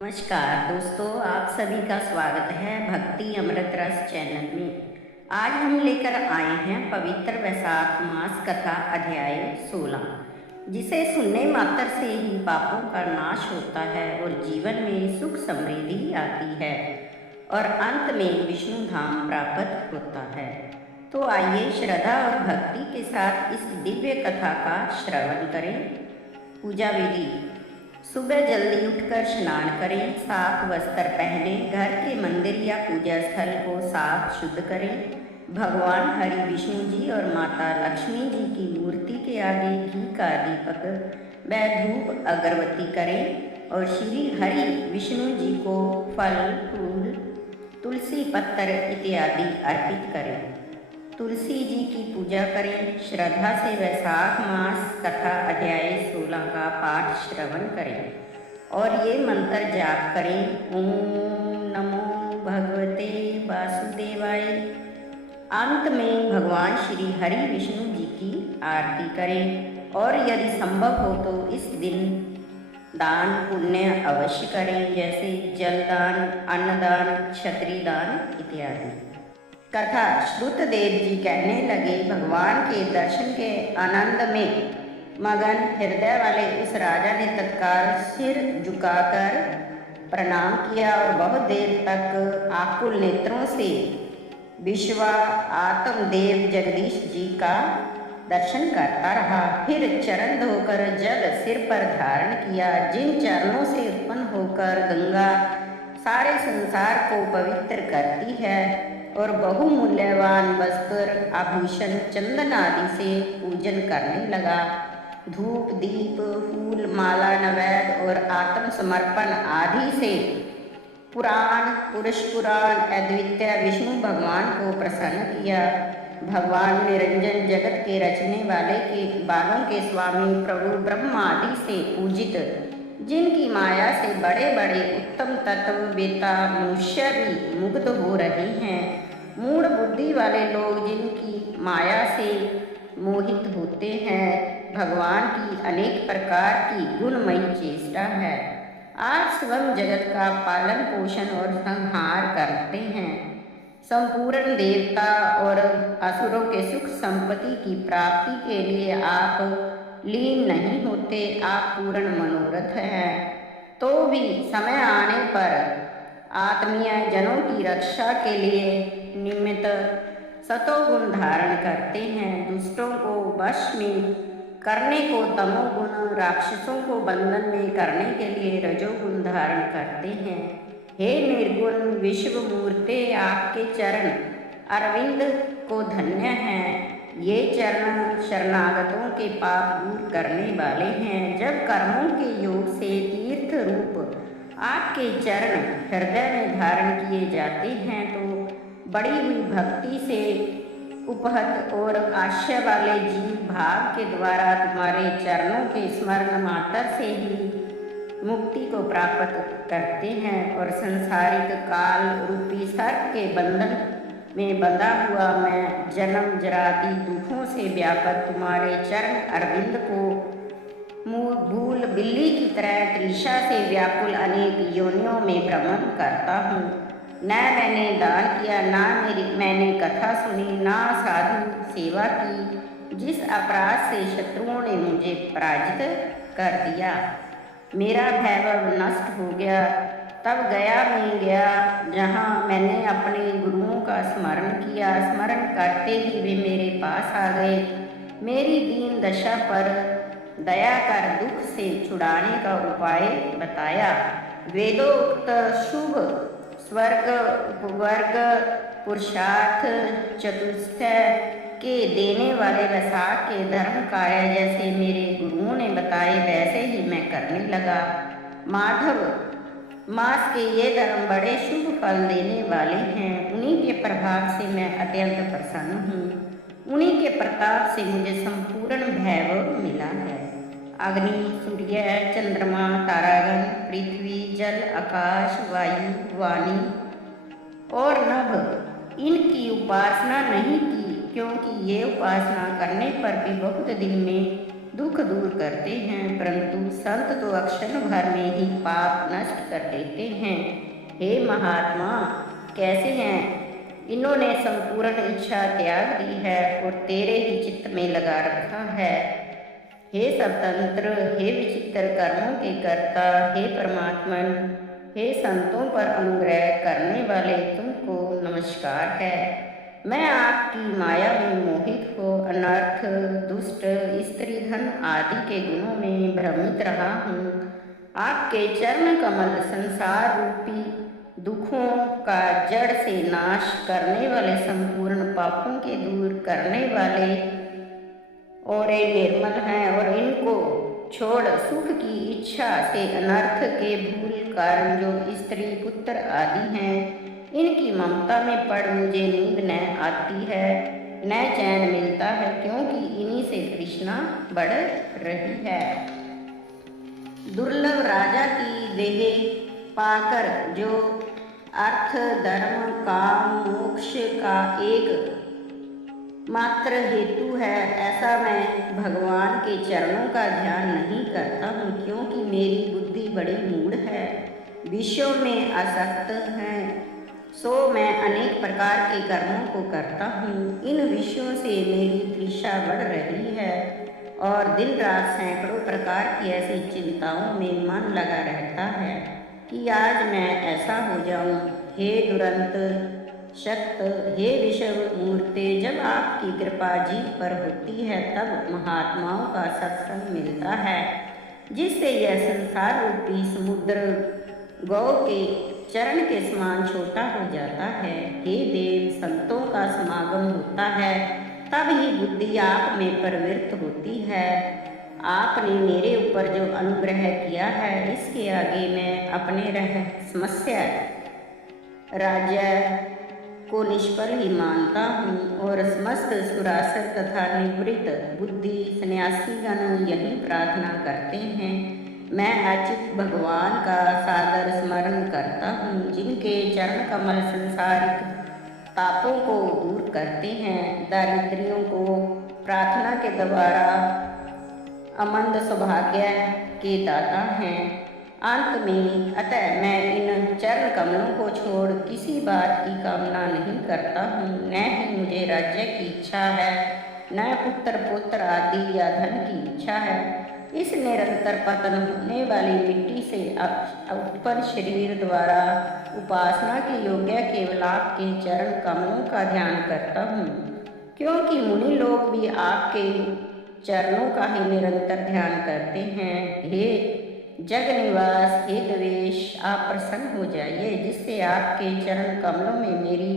नमस्कार दोस्तों, आप सभी का स्वागत है भक्ति अमृत रस चैनल में। आज हम लेकर आए हैं पवित्र वैशाख मास कथा अध्याय 16, जिसे सुनने मात्र से ही पापों का नाश होता है और जीवन में सुख समृद्धि आती है और अंत में विष्णु धाम प्राप्त होता है। तो आइए श्रद्धा और भक्ति के साथ इस दिव्य कथा का श्रवण करें। पूजा विधि: सुबह जल्दी उठकर स्नान करें, साफ वस्त्र पहने, घर के मंदिर या पूजा स्थल को साफ शुद्ध करें। भगवान हरि विष्णु जी और माता लक्ष्मी जी की मूर्ति के आगे घी का दीपक व धूप अगरबत्ती करें और श्री हरि विष्णु जी को फल फूल तुलसी पत्तर इत्यादि अर्पित करें। तुलसी जी की पूजा करें। श्रद्धा से वैशाख मास कथा अध्याय 16 का पाठ श्रवण करें और ये मंत्र जाप करें: ओम नमो भगवते वासुदेवाय। अंत में भगवान श्री हरि विष्णु जी की आरती करें और यदि संभव हो तो इस दिन दान पुण्य अवश्य करें, जैसे जलदान, अन्नदान, क्षत्रिय दान इत्यादि। कथा: श्रुतदेव जी कहने लगे, भगवान के दर्शन के आनंद में मगन हृदय वाले उस राजा ने तत्काल सिर झुकाकर प्रणाम किया और बहुत देर तक आकुल नेत्रों से विश्वा आत्मदेव जगदीश जी का दर्शन करता रहा। फिर चरण धोकर जल सिर पर धारण किया। जिन चरणों से उत्पन्न होकर गंगा सारे संसार को पवित्र करती है और बहुमूल्यवान वस्त्र आभूषण चंदन आदि से पूजन करने लगा। धूप दीप फूल माला नैवेद्य और आत्मसमर्पण आदि से पुरुष पुराण अद्वितीय विष्णु भगवान को प्रसन्न किया। भगवान निरंजन जगत के रचने वाले के बालों के स्वामी प्रभु ब्रह्मा आदि से पूजित, जिनकी माया से बड़े बड़े उत्तम तत्ववेता मनुष्य भी मुग्ध हो रहे हैं। मूढ़ बुद्धि वाले लोग जिनकी माया से मोहित होते हैं, भगवान की अनेक प्रकार की गुणमयी चेष्टा है। आज स्वयं जगत का पालन पोषण और संहार करते हैं। संपूर्ण देवता और असुरों के सुख संपत्ति की प्राप्ति के लिए आप लीन नहीं होते। आप पूर्ण मनोरथ हैं, तो भी समय आने पर आत्मीय जनों की रक्षा के लिए निमित्त सतोगुण धारण करते हैं। दुष्टों को वश में करने को तमोगुण, राक्षसों को बंधन में करने के लिए रजोगुण धारण करते हैं। हे निर्गुण विश्व मूर्ते, आपके चरण अरविंद को धन्य हैं। ये चरण शरणागतों के पाप दूर करने वाले हैं। जब कर्मों के योग से तीर्थ रूप आपके चरण हृदय में धारण किए जाते हैं तो बड़ी हुई भक्ति से उपहत और आश्रय वाले जीव भाव के द्वारा तुम्हारे चरणों के स्मरण मात्र से ही मुक्ति को प्राप्त करते हैं और संसारिक काल रूपी सर्प के बंधन में बंधा हुआ मैं जन्म जरादि दुखों से व्यापक तुम्हारे चरण अरविंद को भूल बिल्ली की तरह तृषा से व्याकुल अनेक योनियों में भ्रमण करता हूँ। न मैंने दान किया, न मैंने कथा सुनी, न साधु सेवा की, जिस अपराध से शत्रुओं ने मुझे पराजित कर दिया। मेरा वैभव नष्ट हो गया। तब गया मैं गया जहाँ मैंने अपने गुरुओं का स्मरण किया। स्मरण करते ही वे मेरे पास आ गए। मेरी दीन दशा पर दया कर दुख से छुड़ाने का उपाय बताया। वेदोक्त शुभ स्वर्ग उपवर्ग पुरुषार्थ चतुष्टय के देने वाले वैशाख के धर्म कार्य जैसे मेरे गुरुओं ने बताए, वैसे ही मैं करने लगा। माधव मास के ये धर्म बड़े शुभ फल देने वाले हैं। उन्हीं के प्रभाव से मैं अत्यंत प्रसन्न हूँ। उन्हीं के प्रताप से मुझे संपूर्ण वैभव मिला है। अग्नि, सूर्य, चंद्रमा, तारागण, पृथ्वी, जल, आकाश, वायु, वाणी और नभ, इनकी उपासना नहीं की, क्योंकि ये उपासना करने पर भी बहुत दिन में दुख दूर करते हैं, परंतु संत तो अक्षण भर में ही पाप नष्ट कर देते हैं। हे महात्मा, कैसे हैं? इन्होंने संपूर्ण इच्छा त्याग दी है और तेरे ही चित्त में लगा रखा है। हे स्वतंत्र, हे विचित्र कर्मों के कर्ता, हे परमात्मन, हे संतों पर अनुग्रह करने वाले, तुमको नमस्कार है। मैं आपकी माया में मोहित हो अनर्थ, दुष्ट, स्त्री धन आदि के गुणों में भ्रमित रहा हूँ। आपके चरण कमल संसार रूपी दुखों का जड़ से नाश करने वाले, संपूर्ण पापों के दूर करने वाले और ये निर्मल हैं, और इनको छोड़ सुख की इच्छा से अनर्थ के भूल कारण जो स्त्री पुत्र आदि हैं, इनकी ममता में पड़ मुझे नींद न आती है, न चैन मिलता है, क्योंकि इन्हीं से तृष्णा बढ़ रही है। दुर्लभ राजा की देह पाकर जो अर्थ, धर्म, काम, मोक्ष का एक मात्र हेतु है, ऐसा मैं भगवान के चरणों का ध्यान नहीं करता हूँ, क्योंकि मेरी बुद्धि बड़ी मूढ़ है, विषयों में आसक्त है। सो मैं अनेक प्रकार के कर्मों को करता हूँ। इन विषयों से मेरी तृषा बढ़ रही है और दिन रात सैकड़ों प्रकार की ऐसी चिंताओं में मन लगा रहता है कि आज मैं ऐसा हो जाऊँ। हे दुरंत शक्त, हे विषव मूर्ते, जब आपकी कृपा जीव पर होती है तब महात्माओं का सत्संग मिलता है, जिससे यह संसार रूपी समुद्र गौ के चरण के समान छोटा हो जाता है। हे देव, संतों का समागम होता है तब ही बुद्धि आप में प्रवृत्त होती है। आपने मेरे ऊपर जो अनुग्रह किया है, इसके आगे मैं अपने समस्या राज्य को निष्फल ही मानता हूँ और समस्त सुरासर तथा निवृत्त बुद्धि सन्यासीगण यही प्रार्थना करते हैं। मैं अच्युत भगवान का सादर स्मरण करता हूँ, जिनके चरण कमल संसारिक तापों को दूर करते हैं, दारिद्र्यों को प्रार्थना के द्वारा अमंद सौभाग्य के दाता हैं। अंत में अतः मैं इन चरण कमलों को छोड़ किसी बात की कामना नहीं करता हूँ, न ही मुझे राज्य की इच्छा है, न पुत्र पुत्र आदि या धन की इच्छा है। इस निरंतर पतन होने वाली मिट्टी से उत्पन्न शरीर द्वारा उपासना के योग्य केवल आपके चरण कमलों का ध्यान करता हूँ, क्योंकि मुनि लोग भी आपके चरणों का ही निरंतर ध्यान करते हैं। हे जग निवास, हे द्वेष, आप प्रसन्न हो जाइए, जिससे आपके चरण कमलों में मेरी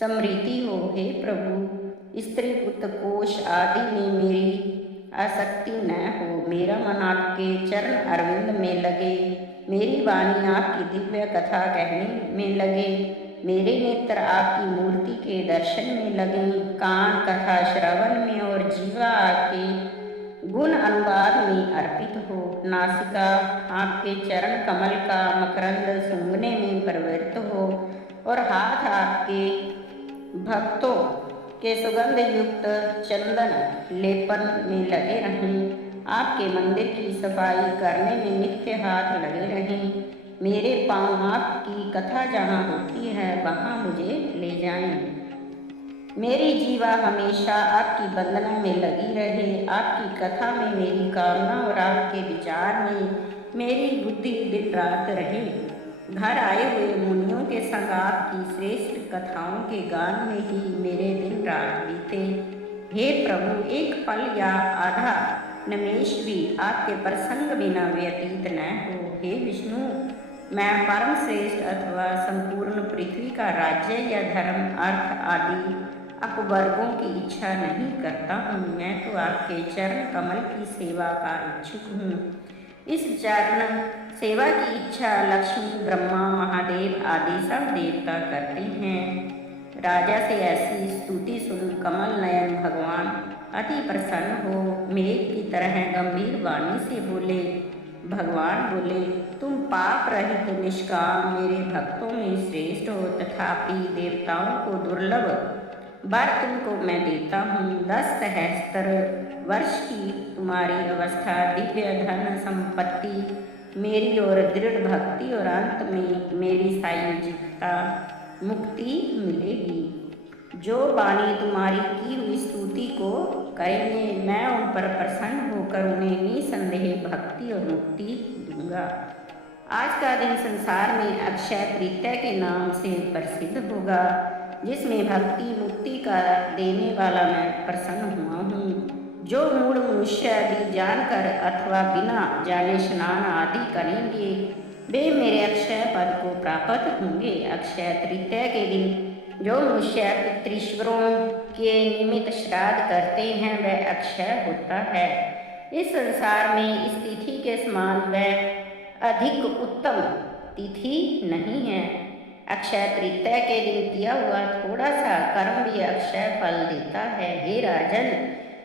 समृद्धि हो। हे प्रभु, स्त्री पुत्र कोश आदि में मेरी आसक्ति न हो। मेरा मन आपके चरण अरविंद में लगे, मेरी वाणी आपकी दिव्य कथा कहने में लगे, मेरे नेत्र आपकी मूर्ति के दर्शन में लगे, कान कथा श्रवण में और जीवा आपके गुण अनुवाद में अर्पित हो। नासिका आपके चरण कमल का मकरंद सूंघने में प्रवृत्त हो और हाथ आपके भक्तों के सुगंध युक्त चंदन लेपन में लगे रहें। आपके मंदिर की सफाई करने में नित्य हाथ लगे रहें। मेरे पाँव आपकी कथा जहाँ होती है वहाँ मुझे ले जाएं। मेरी जीवा हमेशा आपकी वंदना में लगी रहे। आपकी कथा में मेरी कामना और आपके विचार में मेरी बुद्धि दिन रात रहे। घर आए हुए मुनियों के संग आपकी श्रेष्ठ कथाओं के गान में ही मेरे दिन रात बीते। हे प्रभु, एक पल या आधा निमेष भी आपके प्रसंग बिना व्यतीत न हो। हे विष्णु, मैं परम श्रेष्ठ अथवा संपूर्ण पृथ्वी का राज्य या धर्म, अर्थ आदि अपवर्गों की इच्छा नहीं करता हूँ। मैं तो आपके चरण कमल की सेवा का इच्छुक हूँ। इस चरण सेवा की इच्छा लक्ष्मी, ब्रह्मा, महादेव आदि सब देवता करते हैं। राजा से ऐसी स्तुति सुन कमल नयन भगवान अति प्रसन्न हो मेघ की तरह गंभीर वाणी से बोले। भगवान बोले, तुम पाप रहित निष्काम मेरे भक्तों में श्रेष्ठ हो, तथापि देवताओं को दुर्लभ वर तुमको मैं देता हूँ। 10 सहस्त्र वर्ष की तुम्हारी अवस्था, दिव्य धन संपत्ति मेरी और दृढ़ भक्ति, और अंत में मेरी सायुज्यता मुक्ति मिलेगी। जो वाणी तुम्हारी की हुई स्तुति को करेंगे, मैं उन पर प्रसन्न होकर उन्हें निसंदेह भक्ति और मुक्ति दूंगा। आज का दिन संसार में अक्षय तृतीया के नाम से प्रसिद्ध होगा, जिसमें भक्ति मुक्ति का देने वाला मैं प्रसन्न हुआ हूँ। जो मूढ़ मनुष्य आदि जानकर अथवा बिना जाने स्नान आदि करेंगे, वे मेरे अक्षय पद को प्राप्त होंगे। अक्षय तृतीया के दिन जो मनुष्य पितृश्वरों के निमित्त श्राद्ध करते हैं, वह अक्षय होता है। इस संसार में इस तिथि के समान वह अधिक उत्तम तिथि नहीं है। अक्षय तृतीया के दिन किया हुआ थोड़ा सा कर्म भी अक्षय फल देता है। हे राजन,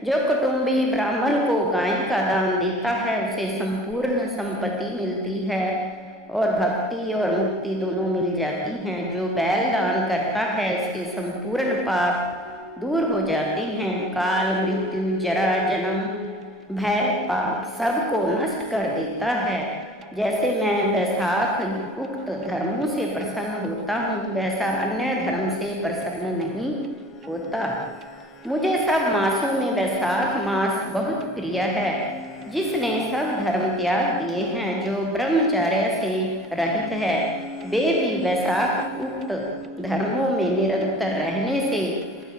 जो कुटुंबी ब्राह्मण को गाय का दान देता है, उसे संपूर्ण संपत्ति मिलती है और भक्ति और मुक्ति दोनों मिल जाती हैं। जो बैल दान करता है, उसके संपूर्ण पाप दूर हो जाते हैं। काल, मृत्यु, जरा, जन्म, भय, पाप सबको नष्ट कर देता है। जैसे मैं वैशाख उक्त धर्मों से प्रसन्न होता हूँ, वैसा अन्य धर्म से प्रसन्न नहीं होता। मुझे सब मासों में वैशाख मास बहुत प्रिय है। जिसने सब धर्म त्याग दिए हैं, जो ब्रह्मचर्य से रहित है, वे भी वैशाख उक्त धर्मों में निरंतर रहने से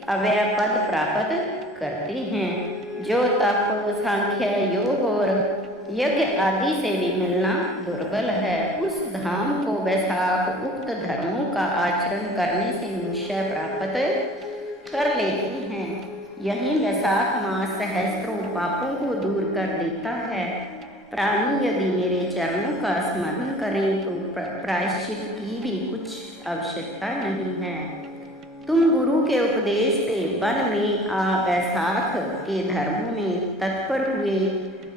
अव्यय पद प्राप्त करते हैं। जो तप, सांख्य, योग और यज्ञ आदि से भी मिलना दुर्बल है, उस धाम को वैशाख उक्त धर्मों का आचरण करने से मनुष्य प्राप्त कर लेते हैं। यही वैशाख मास सहस्त्रों पापों को दूर कर देता है। प्राणी यदि मेरे चरणों का स्मरण करें, तो प्रायश्चित की भी कुछ आवश्यकता नहीं है। तुम गुरु के उपदेश से वन में आ वैशाख के धर्मों में तत्पर हुए,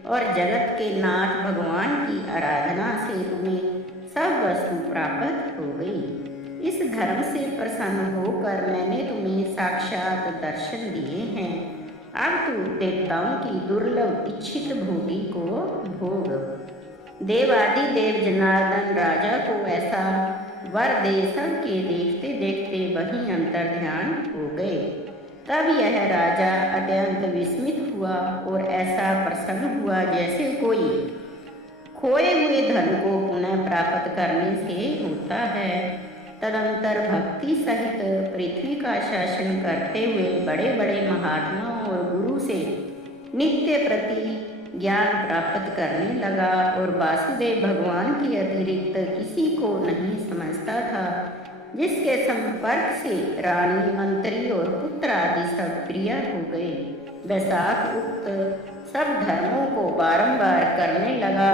और जगत के नाथ भगवान की आराधना से तुम्हें सब वस्तु प्राप्त हो गई। इस धर्म से प्रसन्न होकर मैंने तुम्हें साक्षात दर्शन दिए हैं। अब तू देवताओं की दुर्लभ इच्छित भोगी को भोग। देवादि देव जनार्दन राजा को ऐसा वर दे, सबके देखते देखते वही अंतर ध्यान हो गए। तब यह राजा अत्यंत विस्मित हुआ और ऐसा प्रसन्न हुआ जैसे कोई खोए हुए धन को पुनः प्राप्त करने से होता है। तदंतर भक्ति सहित पृथ्वी का शासन करते हुए बड़े बड़े महात्माओं और गुरु से नित्य प्रति ज्ञान प्राप्त करने लगा, और वासुदेव भगवान के अतिरिक्त किसी को नहीं समझता था, जिसके संपर्क से रानी, मंत्री और पुत्र आदि सब प्रिय हो गए। वैशाख उक्त सब धर्मों को बारंबार करने लगा,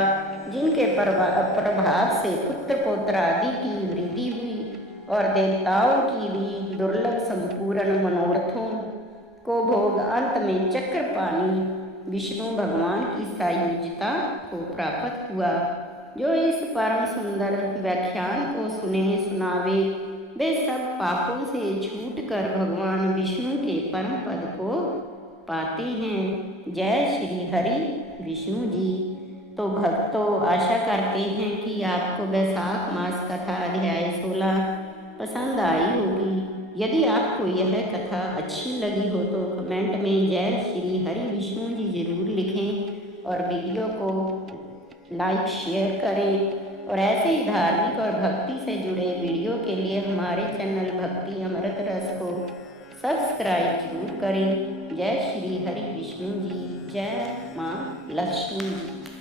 जिनके प्रभाव से पुत्र पौत्र आदि की वृद्धि हुई, और देवताओं की भी दुर्लभ संपूर्ण मनोरथों को भोग अंत में चक्रपाणी विष्णु भगवान की सायुज्यता को प्राप्त हुआ। जो इस परम सुंदर व्याख्यान को सुने सुनावे, वे सब पापों से छूटकर भगवान विष्णु के परम पद को पाते हैं। जय श्री हरि विष्णु जी। तो भक्तों, आशा करते हैं कि आपको वैशाख मास कथा अध्याय 16 पसंद आई होगी। यदि आपको यह कथा अच्छी लगी हो तो कमेंट में जय श्री हरि विष्णु जी जरूर लिखें, और वीडियो को लाइक शेयर करें। और ऐसे ही धार्मिक और भक्ति से जुड़े वीडियो के लिए हमारे चैनल भक्ति अमृत रस को सब्सक्राइब जरूर करें। जय श्री हरि विष्णु जी। जय माँ लक्ष्मी जी।